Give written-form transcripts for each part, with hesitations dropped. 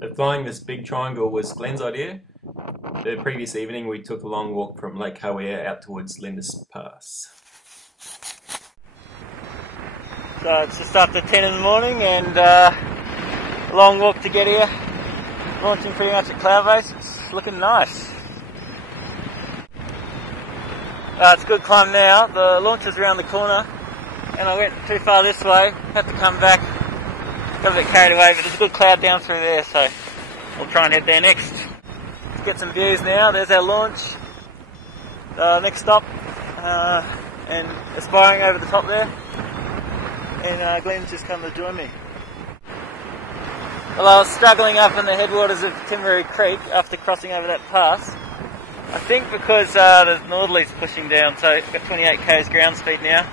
So flying this big triangle was Glen's idea. The previous evening we took a long walk from Lake Hawea out towards Lindis Pass. So it's just after 10 in the morning and a long walk to get here. Launching pretty much at cloud base. It's looking nice. It's a good climb now. The launch is around the corner and I went too far this way. Had to come back. Got a bit carried away, but there's a good cloud down through there, so we'll try and head there next. Let's get some views now. There's our launch. Next stop, and aspiring over the top there. And Glen's just come to join me. Well, I was struggling up in the headwaters of Timaru Creek after crossing over that pass. I think because the northerly's pushing down, so it's got 28 k's ground speed now.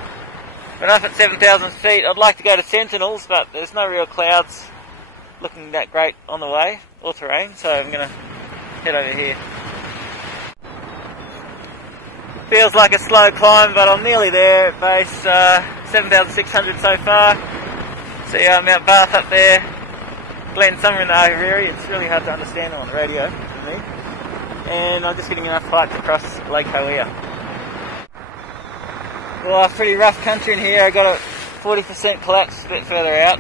But up at 7,000 feet, I'd like to go to Sentinels, but there's no real clouds looking that great on the way, or terrain, so I'm going to head over here. Feels like a slow climb, but I'm nearly there at base 7,600 so far. See Mount Bath up there, Glen somewhere in the Aiveri. It's really hard to understand on the radio for me. And I'm just getting enough height to cross Lake Hawea. Well, pretty rough country in here. I got a 40% collapse a bit further out.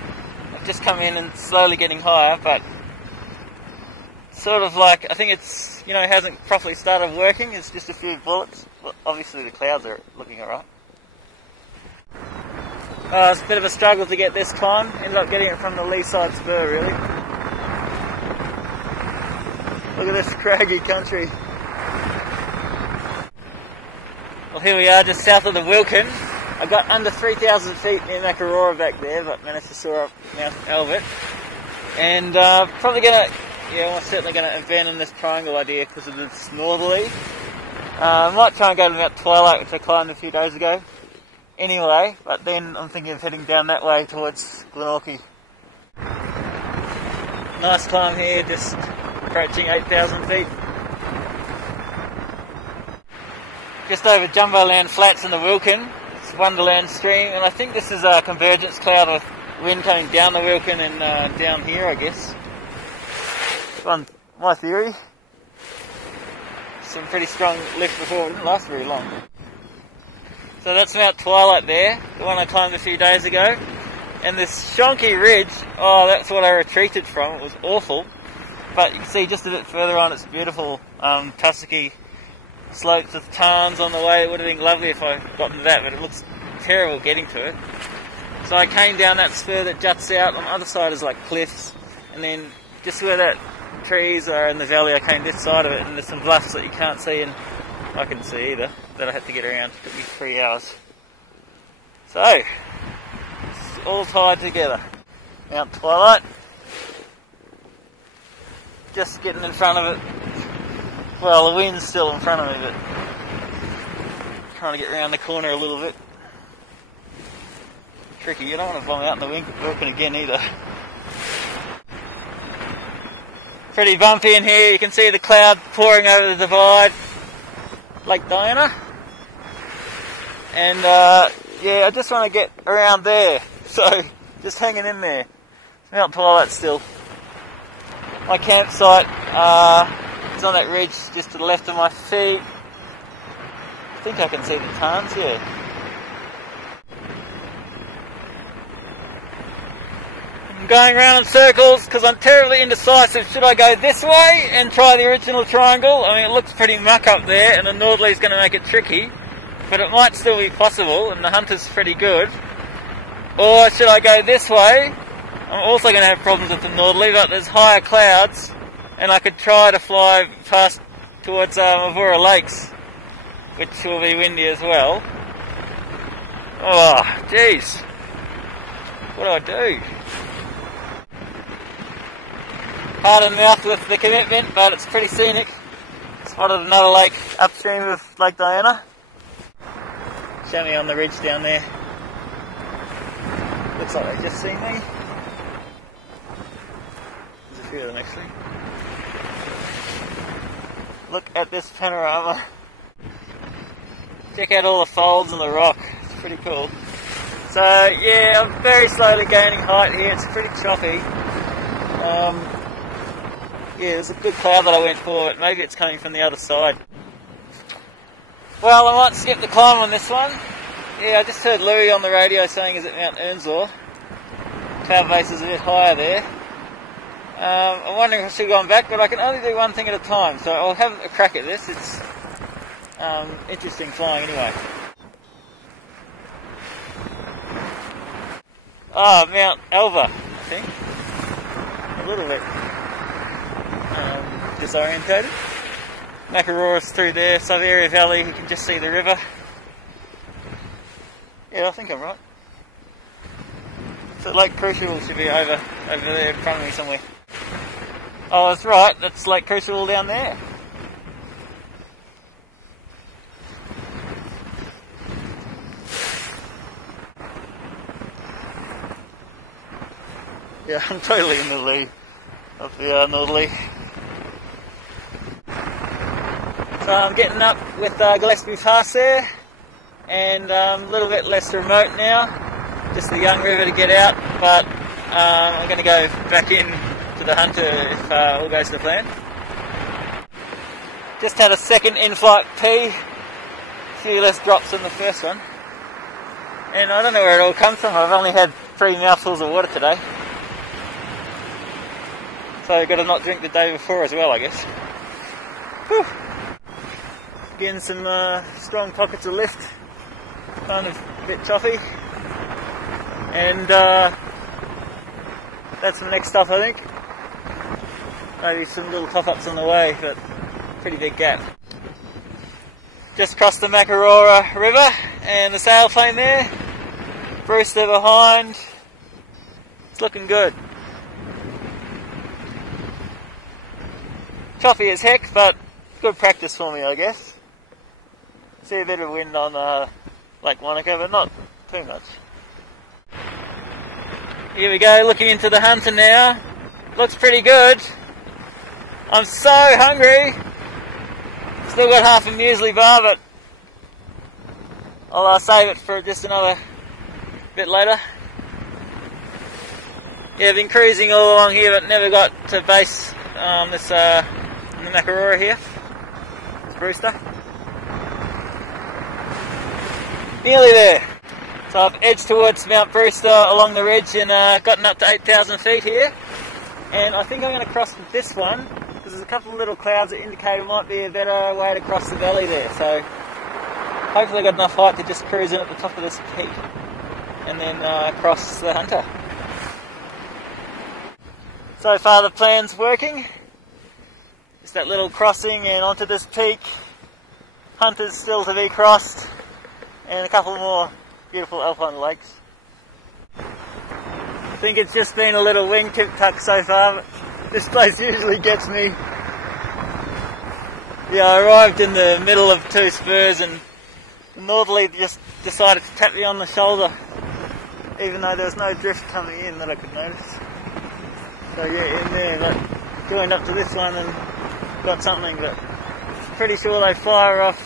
I've just come in and slowly getting higher, but sort of like, I think it's, hasn't properly started working. It's just a few bullets. Well, obviously the clouds are looking alright. It's a bit of a struggle to get this climb. Ended up getting it from the lee side spur, really. Look at this craggy country. Well, here we are, just south of the Wilkin. I got under 3,000 feet near Makarora back there, but managed to soar up Mount Albert. And probably almost certainly going to abandon this triangle idea because of this northerly. I might try and go to Mount Twilight, which I climbed a few days ago. Anyway, but then I'm thinking of heading down that way towards Glenorchy. Nice climb here, just approaching 8,000 feet. Just over Jumboland Flats in the Wilkin. It's Wonderland Stream, and I think this is a convergence cloud with wind coming down the Wilkin and down here, I guess. On my theory. Some pretty strong lift before, it didn't last very long. So that's Mount Twilight there, the one I climbed a few days ago. And this Shonky Ridge, that's what I retreated from. It was awful. But you can see just a bit further on, it's beautiful tussocky slopes with tarns on the way. It would have been lovely if I got to that, but it looks terrible getting to it. So I came down that spur that juts out. On the other side is like cliffs, and then just where that trees are in the valley, I came this side of it, and there's some bluffs that you can't see, and I couldn't see either, that I had to get around. It took me 3 hours. So, it's all tied together. Mount Twilight. Just getting in front of it. Well, the wind's still in front of me, but trying to get around the corner a little bit. Tricky, you don't want to bomb out in the Wilkin again either. Pretty bumpy in here, you can see the cloud pouring over the divide, Lake Diana. And I just want to get around there, so just hanging in there. Mount Twilight still. My campsite is on that ridge just to the left of my feet. I think I can see the tarns, yeah. I'm going around in circles because I'm terribly indecisive. Should I go this way and try the original triangle? I mean, it looks pretty muck up there, and the northerly is going to make it tricky, but it might still be possible, and the hunter's pretty good. Or should I go this way? I'm also going to have problems with the northerly, but there's higher clouds, and I could try to fly past towards Mavura Lakes, which will be windy as well. Oh, jeez. What do I do? Hard in the mouth with the commitment, but it's pretty scenic. Spotted another lake upstream of Lake Diana. Show me on the ridge down there. Looks like they just see me. There's a few of them actually. Look at this panorama. Check out all the folds in the rock. It's pretty cool. So yeah, I'm very slowly gaining height here. It's pretty choppy. Yeah, there's a good cloud that I went for, but maybe it's coming from the other side. Well, I might skip the climb on this one. Yeah, I just heard Louis on the radio saying he's at Mount Earnslaw. Cloud base is a bit higher there. I'm wondering if I should go on back, but I can only do one thing at a time, so I'll have a crack at this. It's interesting flying anyway. Ah, Mount Alva, I think. A little bit disorientated. Macarora's through there, Savaria Valley, you can just see the river. Yeah, I think I'm right. So Lake Crucible should be over there in front of me somewhere. Oh, that's right, that's Lake Crucible down there. Yeah, I'm totally in the lee of the northerly. So I'm getting up with Gillespie Pass there, and a little bit less remote now. Just the young river to get out, but I'm going to go back in to the Hunter if all goes to plan. Just had a second in-flight pee, a few less drops than the first one. And I don't know where it all comes from, I've only had 3 mouthfuls of water today. So I've got to not drink the day before as well, I guess. Whew. Again, some strong pockets of lift, kind of a bit choppy. And that's the next stuff, I think. Maybe some little top-ups on the way, but pretty big gap. Just crossed the Macarora River and the sailplane there. Brewster behind. It's looking good. Choppy as heck, but good practice for me, I guess. See a bit of wind on Lake Wanaka, but not too much. Here we go, looking into the Hunter now. Looks pretty good. I'm so hungry. Still got half a muesli bar, but I'll save it for just another bit later. Yeah, I've been cruising all along here, but never got to base this in the Macarora here. It's Brewster. Nearly there. So I've edged towards Mount Brewster along the ridge and gotten up to 8,000 feet here. And I think I'm going to cross with this one, because there's a couple of little clouds that indicate it might be a better way to cross the valley there. So hopefully I've got enough height to just cruise in at the top of this peak and then cross the Hunter. So far the plan's working. Just that little crossing and onto this peak. Hunter's still to be crossed, and a couple more beautiful alpine lakes. I think it's just been a little wingtip tuck so far, but this place usually gets me. Yeah, I arrived in the middle of 2 spurs and the northerly just decided to tap me on the shoulder, even though there was no drift coming in that I could notice. So yeah, in there, like, joined up to this one and got something, but pretty sure they fire off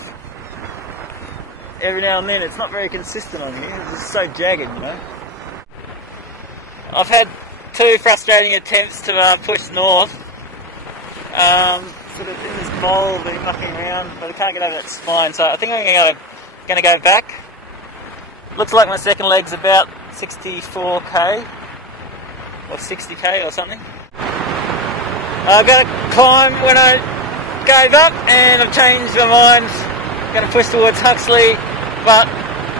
every now and then. It's not very consistent on here, it's just so jagged, you know. I've had 2 frustrating attempts to push north, sort of in this bowl, been mucking around, but I can't get over that spine, so I think I'm going to go back. Looks like my second leg's about 64k, or 60k or something. I've got to climb when I gave up, and I've changed my mind. I'm going to push towards Huxley, but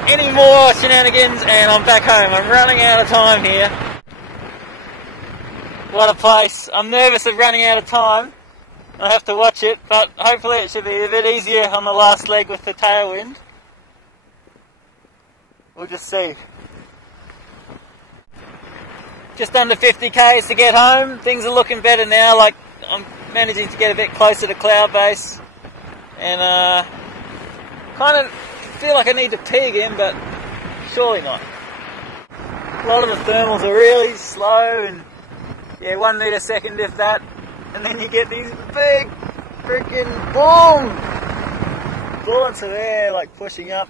any more shenanigans and I'm back home. I'm running out of time here. What a place. I'm nervous of running out of time. I have to watch it, but hopefully it should be a bit easier on the last leg with the tailwind. We'll just see. Just under 50k's to get home. Things are looking better now, like I'm managing to get a bit closer to cloud base. And kind of feel like I need to pee again, but surely not. A lot of the thermals are really slow, and yeah, 1 metre a second if that, and then you get these big freaking boom bullets of air like pushing up.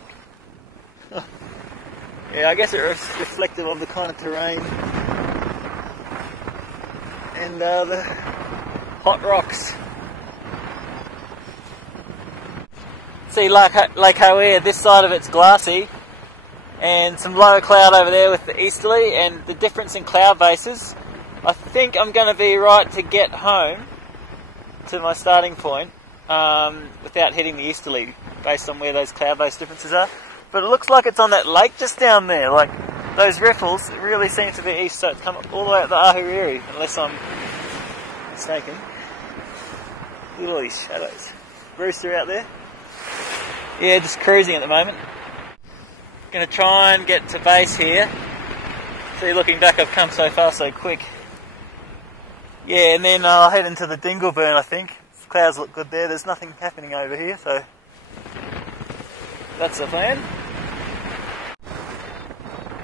Yeah, I guess it's reflective of the kind of terrain and the hot rocks. See Lake Hoea, this side of it's glassy, and some lower cloud over there with the easterly, and the difference in cloud bases. I think I'm going to be right to get home to my starting point without hitting the easterly, based on where those cloud base differences are. But it looks like it's on that lake just down there, like those riffles really seem to be east, so it's come all the way up the Ahuriri, unless I'm mistaken. Look at all these shadows. Rooster out there. Yeah, just cruising at the moment. Gonna try and get to base here. See, looking back, I've come so far so quick. Yeah, and then I'll head into the Dingleburn, I think. The clouds look good there. There's nothing happening over here, so that's the plan.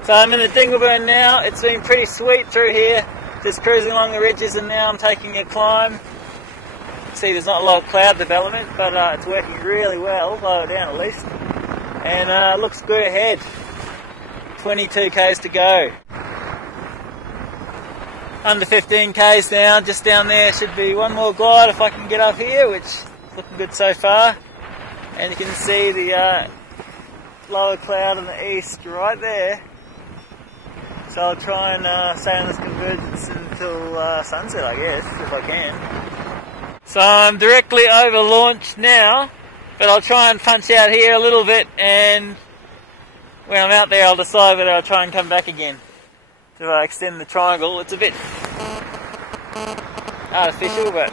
So I'm in the Dingleburn now. It's been pretty sweet through here, just cruising along the ridges, and now I'm taking a climb. See, there's not a lot of cloud development, but it's working really well, lower down at least. And looks good ahead. 22 k's to go. Under 15 k's now, just down there should be one more glide if I can get up here, which is looking good so far. And you can see the lower cloud in the east right there. So I'll try and stay on this convergence until sunset, I guess, if I can. So I'm directly over launch now, but I'll try and punch out here a little bit, and when I'm out there I'll decide whether I'll try and come back again to extend the triangle. It's a bit artificial, but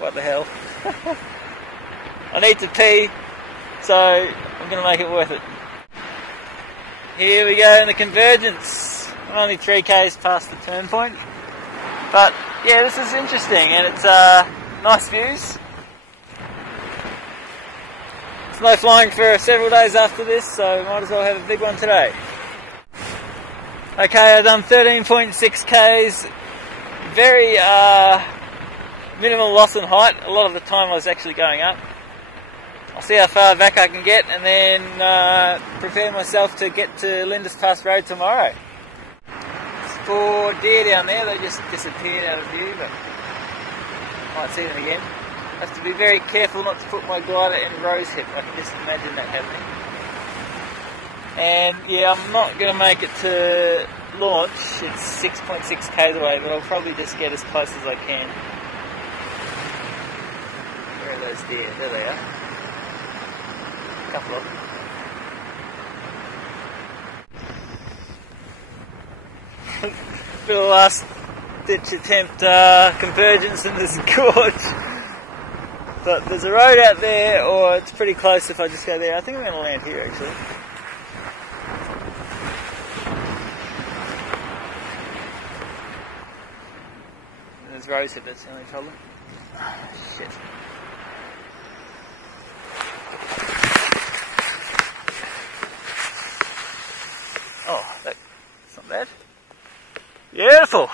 what the hell. I need to pee, so I'm going to make it worth it. Here we go in the convergence. I'm only 3 k's past the turn point, but yeah, this is interesting, and it's nice views. It's no flying for several days after this, so might as well have a big one today. Okay, I've done 13.6 k's, very minimal loss in height. A lot of the time I was actually going up. I'll see how far back I can get, and then prepare myself to get to Lindis Pass Road tomorrow. There's 4 deer down there, they just disappeared out of view, but might see them again. I have to be very careful not to put my glider in rose hip. I can just imagine that happening. And yeah, I'm not going to make it to launch. It's 6.6 k's away, but I'll probably just get as close as I can. Where are those deer? There they are. A couple of them. Bit of a last ditch attempt convergence in this gorge. But there's a road out there, or it's pretty close if I just go there. I think I'm going to land here actually. And there's rose hip, that's the only problem. Oh, shit. Oh, that's not bad. Beautiful!